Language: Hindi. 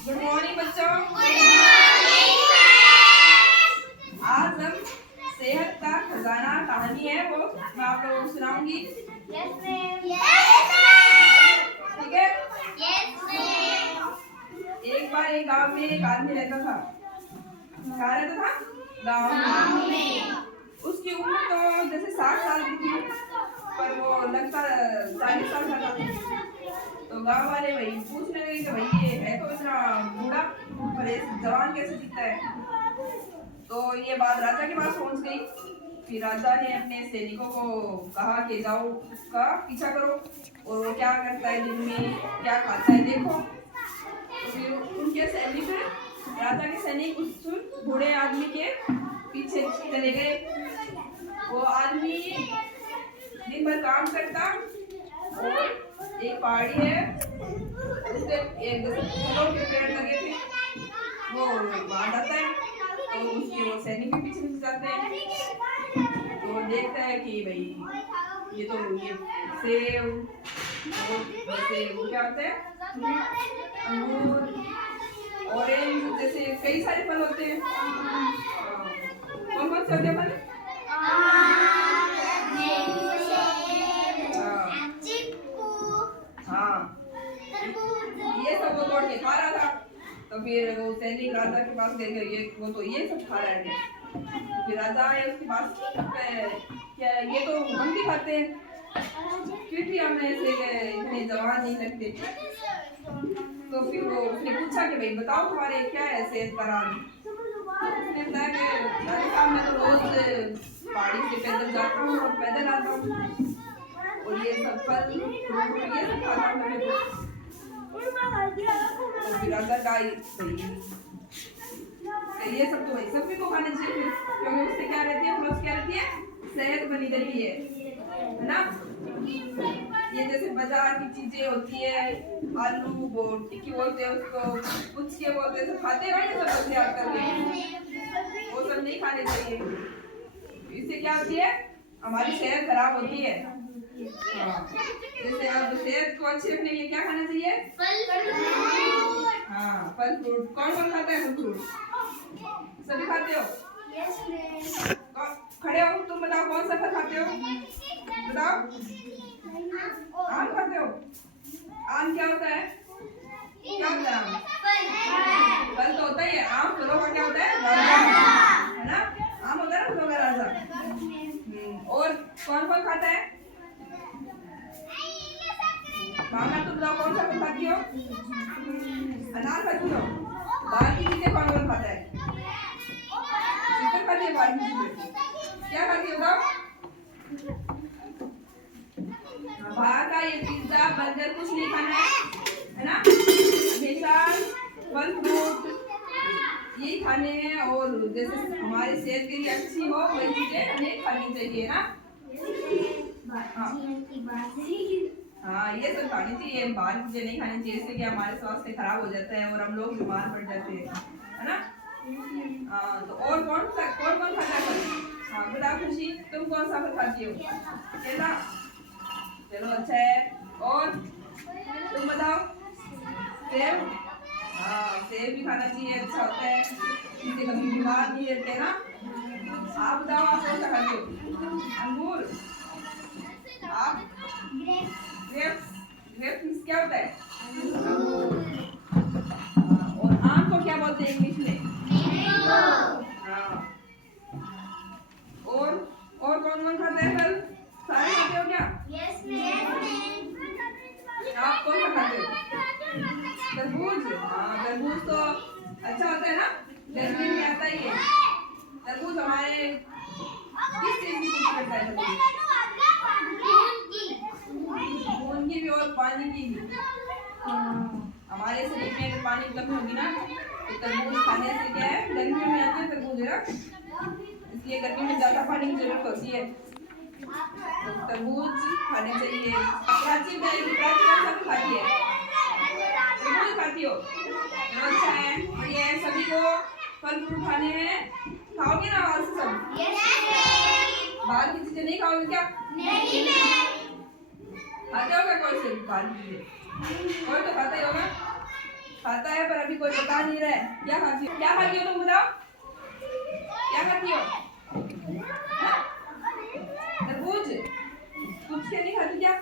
गुड मॉर्निंग बच्चों। आज हम सेहत का खजाना कहानी है वो मैं आप लोगों को सुनाऊंगी। ठीक है। एक बार एक गांव में एक आदमी रहता था। कहाँ रहता था? गांव में। उसकी उम्र तो जैसे 60 साल की थी, पर वो लगता 40 साल का था। तो गांव वाले भाई पूछने लगे कि भाई ये है तो इतना बूढ़ा पर जवान कैसे दिखता है। तो ये बात राजा के पास पहुंच गई। फिर राजा ने अपने सैनिकों को कहा कि जाओ उसका पीछा करो और वो क्या करता है, दिन में क्या खाता है देखो। तो फिर उनके सैनिक राजा के सैनिक उस बूढ़े आदमी के पीछे चले गए। वो आदमी दिन भर काम करता और एक पहाड़ी है उससे एक फलों के पेड़ लगे थे, वो वहां जाता है। तो उसके वो सैनिक भी पीछे जाते हैं। तो वो देखता है कि भाई ये तो ये सेब और जैसे वो क्या होते हैं, अंगूर, ऑरेंज, जैसे कई सारे फल होते हैं। कौन कौन से होते हैं फल? ये सब वो तोड़ के खा रहा था। तो फिर वो सैनिक राजा के पास गए, ये वो तो ये सब खा रहा है। तो फिर राजा आए उसके पास, क्या ये तो हम भी खाते हैं, फिर भी हमें ऐसे इतने जवान नहीं लगते। तो फिर वो उसने पूछा कि भाई बताओ तुम्हारे क्या है सेहत का राज। उसने बताया कि राजा साहब मैं तो रोज पहाड़ी से पैदल जाता हूँ और पैदल आता हूँ और ये सब फल ये सब खाता हूँ। तो फिर राजा का ये सब तो भाई सभी को खाने चाहिए, क्योंकि उससे क्या रहती है, प्लस क्या रहती है, सेहत बनी रहती है ना। ये जैसे बाजार की चीजें होती है, आलू वो टिक्की बोलते हैं उसको, कुछ के बोलते हैं, सब खाते हैं ना सब बच्चे आजकल, वो सब नहीं खाने चाहिए। इससे क्या होती है, हमारी सेहत खराब होती है। जैसे अब सेहत को अच्छे रखने के लिए क्या खाना चाहिए? हाँ, फल फ्रूट। कौन कौन खाता है फल फ्रूट? सभी खाते हो? खड़े हो तुम, बताओ कौन सा फल खाते हो? बताओ। आम खाते हो? आम क्या होता है? क्या होता है आम? फल तो होता ही है। आम फलों का क्या होता है? राजा है ना। आम होता है ना फलों का राजा। और कौन कौन खाता है? मामा तुम बताओ कौन सा फल खाती हो? अनार खाती हो? बाहर की चीजें कौन कौन खाता है? चिकन खाती है? बाहर की चीजें क्या खाती हो बताओ? बाहर का ये पिज्जा बर्गर कुछ नहीं खाना है ना। हमेशा फल फ्रूट यही खाने हैं और जैसे हमारी सेहत के लिए अच्छी हो वही चीजें हमें खानी चाहिए ना। हाँ ये सब खानी चाहिए, बाहर की चीजें नहीं खानी चाहिए, इससे कि हमारे स्वास्थ्य खराब हो जाता है और हम लोग बीमार पड़ जाते हैं, है ना। तो और कौन खाता है? हाँ बताओ खुशी, तुम कौन सा फल खाती हो? केला। चलो अच्छा है। और तुम बताओ? सेब। हाँ सेब भी खाना चाहिए, अच्छा होता है, इससे कभी बीमार नहीं रहते ना। आप बताओ आप कौन सा खाते हो? अंगूर। आप? ग्रेप्स क्या होता है? और आम को क्या बोलते हैं इंग्लिश में? हाँ। और कौन कौन खाता है फल? सारे खाते हो क्या? आप कौन सा खाते हो? तरबूज। हाँ तरबूज तो अच्छा होता है ना, गर्मी में आता ही है। तरबूज हमारे किस चीज की पूर्ति करता है? खून की भी और पानी की भी। हमारे शरीर में अगर पानी की कमी होगी ना तो तरबूज खाने से क्या है, गर्मियों में आते हैं तरबूज है ना, इसलिए गर्मी में ज्यादा पानी की जरूरत होती है, तो तरबूज खाने चाहिए। प्राची प्राची कौन सा खाती है? तरबूज खाती हो? अच्छा है, बढ़िया है। सभी को फल फ्रूट खाने हैं, खाओगे ना आज से सब? बाहर की चीजें नहीं खाओगे क्या? नहीं। खाते हो क्या कोई से बाहर की चीजें? कोई तो खाता ही होगा। खाता है पर अभी कोई बता नहीं रहा है। क्या खाती हो तुम बताओ, क्या खाती हो? हाँ? तरबूज? तुझ के नहीं खाती क्या?